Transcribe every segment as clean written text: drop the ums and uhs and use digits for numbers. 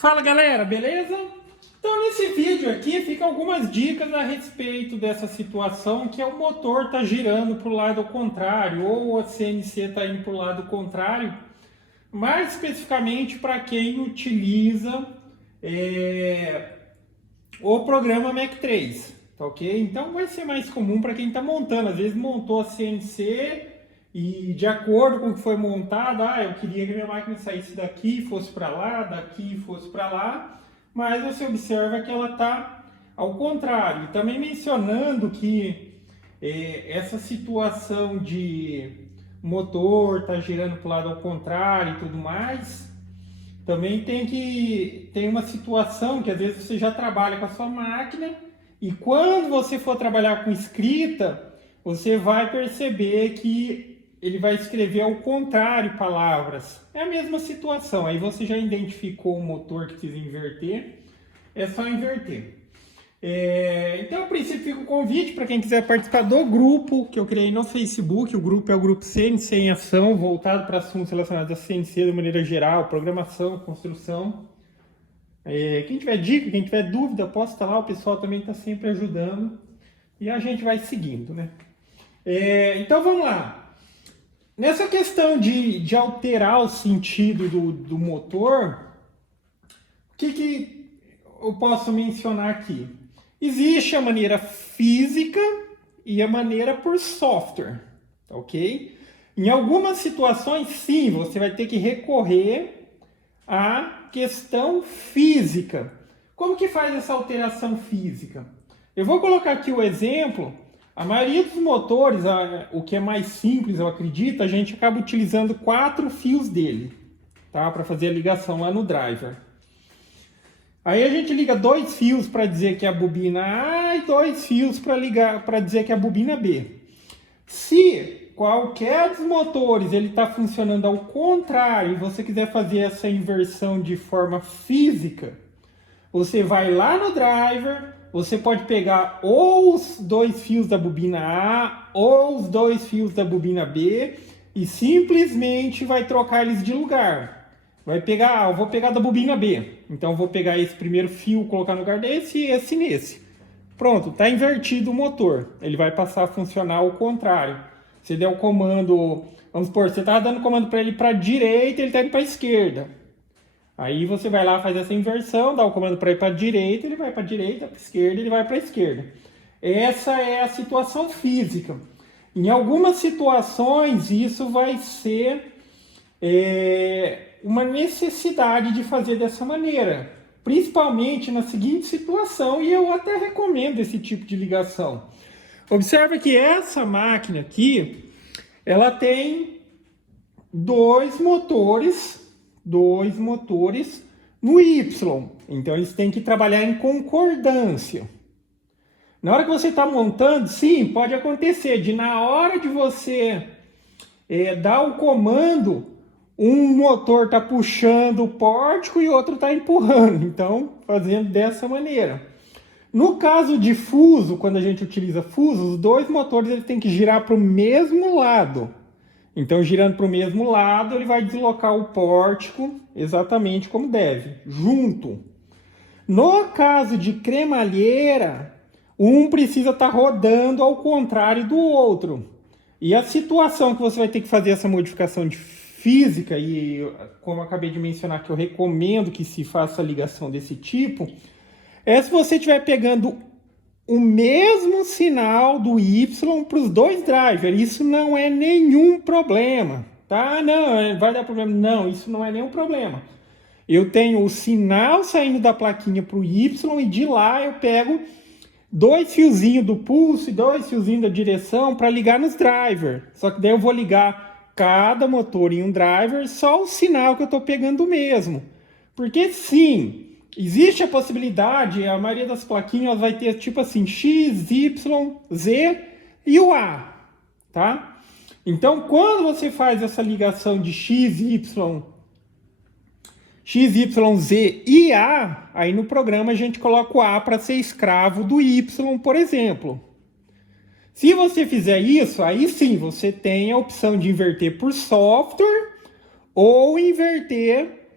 Fala galera, beleza? Então nesse vídeo aqui fica algumas dicas a respeito dessa situação que é o motor tá girando para o lado contrário ou a CNC está indo para o lado contrário, mais especificamente para quem utiliza o programa Mac 3, tá ok? Então vai ser mais comum para quem está montando, às vezes montou a CNC e de acordo com o que foi montado, eu queria que a minha máquina saísse daqui, fosse para lá, daqui fosse para lá, mas você observa que ela está ao contrário. E também mencionando que essa situação de motor tá girando para o lado ao contrário e tudo mais, também tem uma situação que às vezes você já trabalha com a sua máquina e quando você for trabalhar com escrita, você vai perceber que ele vai escrever ao contrário palavras. É a mesma situação. Aí você já identificou o motor que precisa inverter. É só inverter. Então, a princípio, fica o convite para quem quiser participar do grupo que eu criei no Facebook. O grupo é o grupo CNC em Ação, voltado para assuntos relacionados a CNC de maneira geral, programação, construção. Quem tiver dica, quem tiver dúvida, posta lá. O pessoal também está sempre ajudando. E a gente vai seguindo, né? Então, vamos lá. Nessa questão de alterar o sentido do motor, o que eu posso mencionar aqui? Existe a maneira física e a maneira por software, tá ok? Em algumas situações, sim, você vai ter que recorrer à questão física. Como que faz essa alteração física? Eu vou colocar aqui o exemplo. A maioria dos motores, o que é mais simples, eu acredito, a gente acaba utilizando 4 fios dele, tá? Para fazer a ligação lá no driver. Aí a gente liga 2 fios para dizer que é a bobina A e 2 fios para dizer que é a bobina B. Se qualquer dos motores ele está funcionando ao contrário e você quiser fazer essa inversão de forma física, você vai lá no driver. Você pode pegar ou os 2 fios da bobina A ou os 2 fios da bobina B e simplesmente vai trocar eles de lugar. Vai pegar, eu vou pegar da bobina B. Então eu vou pegar esse primeiro fio, colocar no lugar desse e esse nesse. Pronto, está invertido o motor. Ele vai passar a funcionar ao contrário. Você der o comando, vamos supor, você estava dando comando para ele para a direita, ele está indo para a esquerda. Aí você vai lá, faz essa inversão, dá o comando para ir para a direita, ele vai para a direita, para a esquerda, ele vai para a esquerda. Essa é a situação física. Em algumas situações, isso vai ser uma necessidade de fazer dessa maneira. Principalmente na seguinte situação, e eu até recomendo esse tipo de ligação. Observe que essa máquina aqui, ela tem dois motores no Y. Então eles têm que trabalhar em concordância. Na hora que você está montando, sim, pode acontecer de na hora de você dar o comando, um motor está puxando o pórtico e o outro está empurrando. Então, fazendo dessa maneira. No caso de fuso, quando a gente utiliza fuso, os dois motores eles têm que girar para o mesmo lado. Então, girando para o mesmo lado, ele vai deslocar o pórtico exatamente como deve, junto. No caso de cremalheira, um precisa estar rodando ao contrário do outro. E a situação que você vai ter que fazer essa modificação de física, e como eu acabei de mencionar que eu recomendo que se faça a ligação desse tipo, é se você estiver pegando o mesmo sinal do Y para os dois drivers. Isso não é nenhum problema, tá? Não, vai dar problema. Não, isso não é nenhum problema. Eu tenho o sinal saindo da plaquinha para o Y e de lá eu pego 2 fiozinhos do pulso e 2 fiozinhos da direção para ligar nos drivers. Só que daí eu vou ligar cada motor em um driver, só o sinal que eu estou pegando mesmo. Porque sim, existe a possibilidade, a maioria das plaquinhas vai ter tipo assim, X, Y, Z e o A, tá? Então, quando você faz essa ligação de X, Y, Z e A, aí no programa a gente coloca o A para ser escravo do Y, por exemplo. Se você fizer isso, aí sim, você tem a opção de inverter por software ou inverter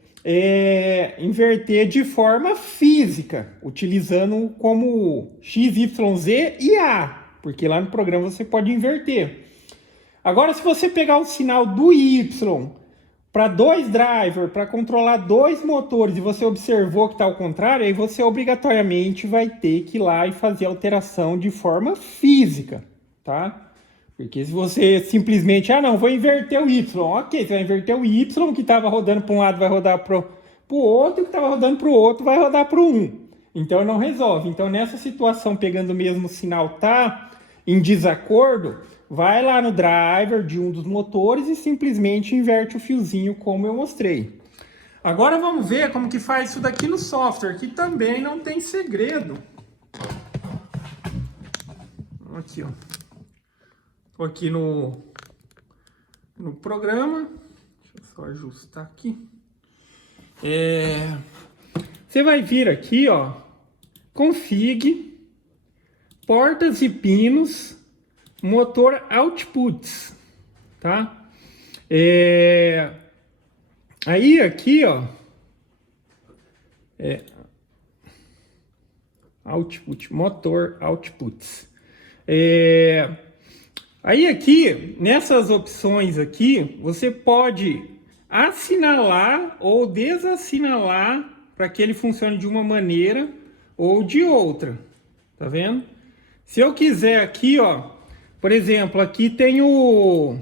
inverter de forma física, utilizando como X, Y, Z e A, porque lá no programa você pode inverter. Agora, se você pegar o sinal do Y para 2 drivers, para controlar 2 motores, e você observou que está ao contrário, aí você obrigatoriamente vai ter que ir lá e fazer a alteração de forma física, tá? Porque se você simplesmente, não, vou inverter o Y. Ok, você vai inverter o Y, que estava rodando para um lado vai rodar para o outro, e o que estava rodando para o outro vai rodar para o 1. Então não resolve. Então nessa situação, pegando o mesmo sinal, tá em desacordo, vai lá no driver de um dos motores e simplesmente inverte o fiozinho como eu mostrei. Agora vamos ver como que faz isso daqui no software, que também não tem segredo. Aqui, ó. Estou aqui no programa. Deixa eu só ajustar aqui. Você vai vir aqui, ó. Config, portas e pinos, motor outputs, tá? Aí aqui, ó. Output, motor outputs. Aí aqui, nessas opções aqui, você pode assinalar ou desassinalar para que ele funcione de uma maneira ou de outra, tá vendo? Se eu quiser aqui, ó, por exemplo, aqui tem o...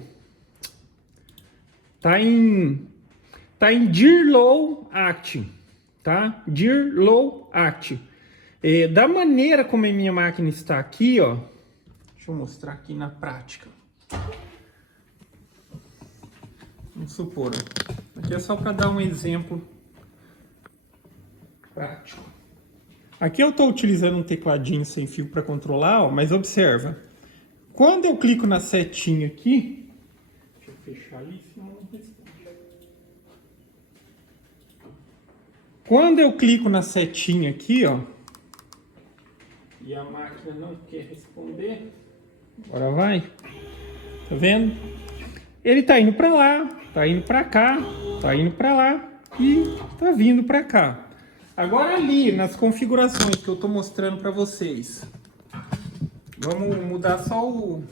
Tá em Dir Low Act, tá? Dir Low Act. Da maneira como a minha máquina está aqui, ó, deixa eu mostrar aqui na prática. Vamos supor, aqui é só para dar um exemplo prático. Aqui eu estou utilizando um tecladinho sem fio para controlar, ó, mas observa. Quando eu clico na setinha aqui, deixa eu fechar ali, senão não responde. Quando eu clico na setinha aqui, ó, e a máquina não quer responder, agora vai, tá vendo? Ele tá indo para lá, tá indo para cá, tá indo para lá e tá vindo para cá. Agora ali nas configurações que eu tô mostrando para vocês, vamos mudar só o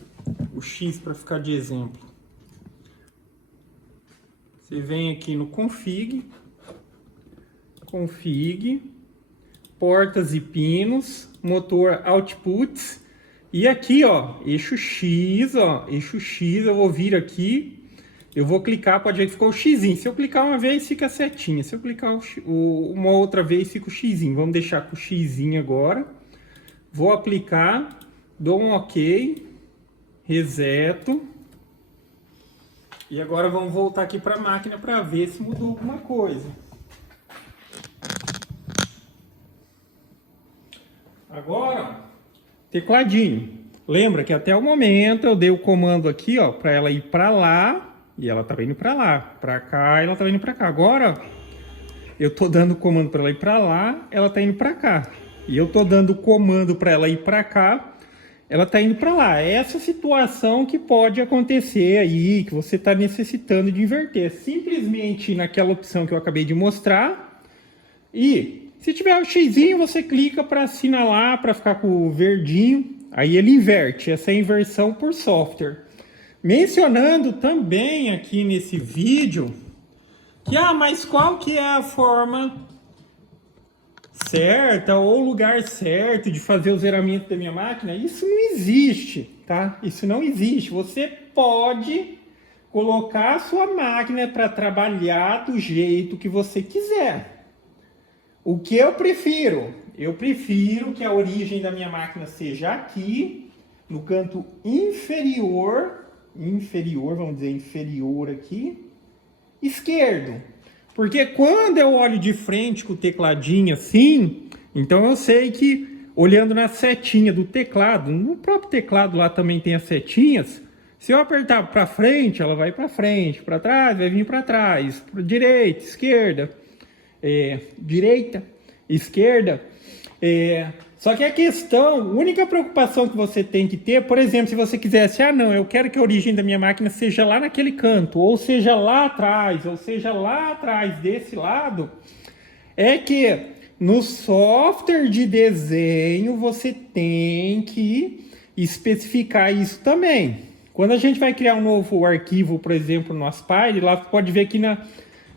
X para ficar de exemplo. Você vem aqui no config, portas e pinos, motor outputs, e aqui, ó, eixo X, eu vou vir aqui, eu vou clicar, pode ver que ficou o Xzinho. Se eu clicar uma vez, fica a setinha. Se eu clicar uma outra vez, fica o Xzinho. Vamos deixar com o Xzinho agora. Vou aplicar, dou um OK, reseto. E agora vamos voltar aqui para a máquina para ver se mudou alguma coisa. Agora, tecladinho. Lembra que até o momento eu dei o comando aqui, ó, para ela ir para lá e ela estava indo para lá, para cá, ela estava indo para cá. Agora eu tô dando o comando para ela ir para lá, ela tá indo para cá. E eu tô dando o comando para ela ir para cá, ela tá indo para lá. É essa situação que pode acontecer aí, que você está necessitando de inverter. Simplesmente naquela opção que eu acabei de mostrar. E se tiver o Xzinho, você clica para assinalar, para ficar com o verdinho. Aí ele inverte, essa é a inversão por software. Mencionando também aqui nesse vídeo que, mas qual que é a forma certa ou o lugar certo de fazer o zeramento da minha máquina? Isso não existe, tá? Isso não existe. Você pode colocar a sua máquina para trabalhar do jeito que você quiser. O que eu prefiro? Eu prefiro que a origem da minha máquina seja aqui, no canto inferior, vamos dizer inferior aqui, esquerdo. Porque quando eu olho de frente com o tecladinho assim, então eu sei que olhando na setinha do teclado, no próprio teclado lá também tem as setinhas, se eu apertar para frente, ela vai para frente, para trás, vai vir para trás, para direita, esquerda, direita, esquerda. Só que a questão, a única preocupação que você tem que ter, por exemplo, se você quisesse, não, eu quero que a origem da minha máquina seja lá naquele canto, ou seja lá atrás, ou seja lá atrás desse lado, é que no software de desenho você tem que especificar isso também. Quando a gente vai criar um novo arquivo, por exemplo, no Aspire, lá você pode ver que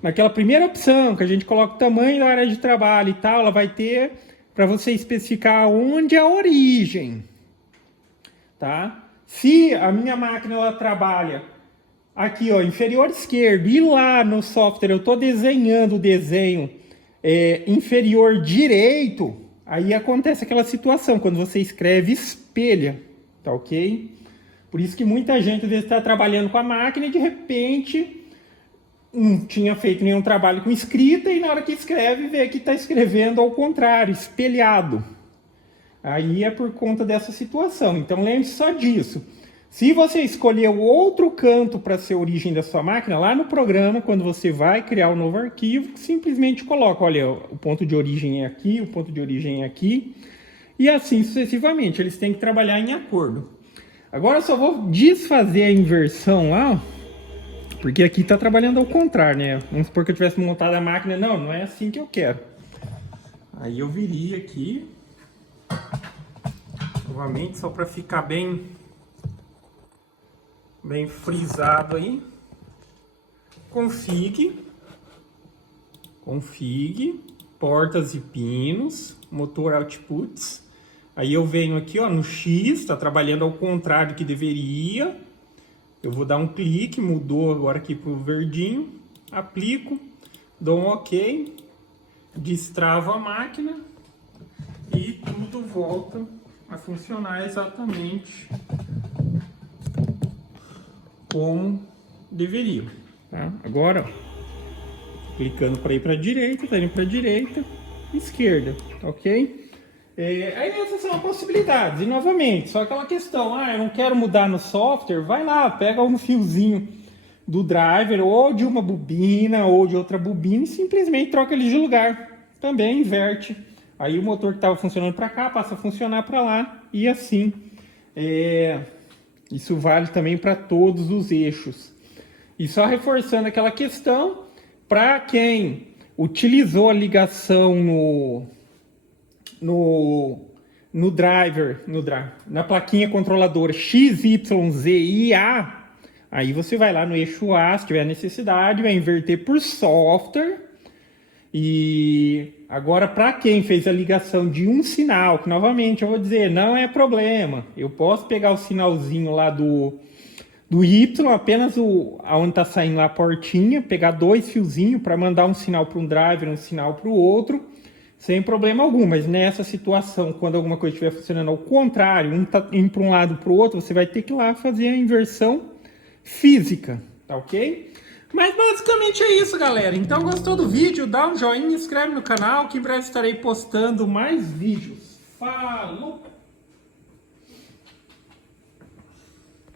naquela primeira opção, que a gente coloca o tamanho da área de trabalho e tal, ela vai ter para você especificar onde é a origem, tá? Se a minha máquina ela trabalha aqui, ó, inferior esquerdo, e lá no software eu estou desenhando o desenho inferior direito, aí acontece aquela situação, quando você escreve espelha, tá ok? Por isso que muita gente às vezes está trabalhando com a máquina e de repente não tinha feito nenhum trabalho com escrita e na hora que escreve vê que está escrevendo ao contrário, espelhado. Aí é por conta dessa situação. Então lembre-se só disso. Se você escolher o outro canto para ser a origem da sua máquina, lá no programa, quando você vai criar um novo arquivo, simplesmente coloca, olha, o ponto de origem é aqui, o ponto de origem é aqui, e assim sucessivamente. Eles têm que trabalhar em acordo. Agora eu só vou desfazer a inversão lá, porque aqui está trabalhando ao contrário, né? Vamos supor que eu tivesse montado a máquina. Não é assim que eu quero. Aí eu viria aqui. Novamente, só para ficar bem frisado aí. Config. Portas e pinos. Motor outputs. Aí eu venho aqui, ó, no X. Está trabalhando ao contrário do que deveria. Eu vou dar um clique, mudou agora aqui para o verdinho, aplico, dou um OK, destravo a máquina e tudo volta a funcionar exatamente como deveria. Tá? Agora, clicando para ir para a direita, tá indo para a direita, esquerda, ok? Aí essas são as possibilidades, e novamente, só aquela questão, eu não quero mudar no software, vai lá, pega um fiozinho do driver, ou de uma bobina, ou de outra bobina, e simplesmente troca ele de lugar, também inverte, aí o motor que estava funcionando para cá, passa a funcionar para lá, e assim, isso vale também para todos os eixos. E só reforçando aquela questão, para quem utilizou a ligação na plaquinha controladora X, Y, Z e A, aí você vai lá no eixo A, se tiver necessidade, vai inverter por software. E agora, para quem fez a ligação de um sinal, que novamente eu vou dizer, não é problema, eu posso pegar o sinalzinho lá do Y, apenas onde está saindo a portinha, pegar dois fiozinhos para mandar um sinal para um driver, um sinal para o outro, sem problema algum. Mas nessa situação, quando alguma coisa estiver funcionando ao contrário, um está indo para um lado para o outro, você vai ter que ir lá fazer a inversão física, tá ok? Mas basicamente é isso, galera. Então, gostou do vídeo? Dá um joinha, inscreve no canal, que em breve estarei postando mais vídeos. Falou!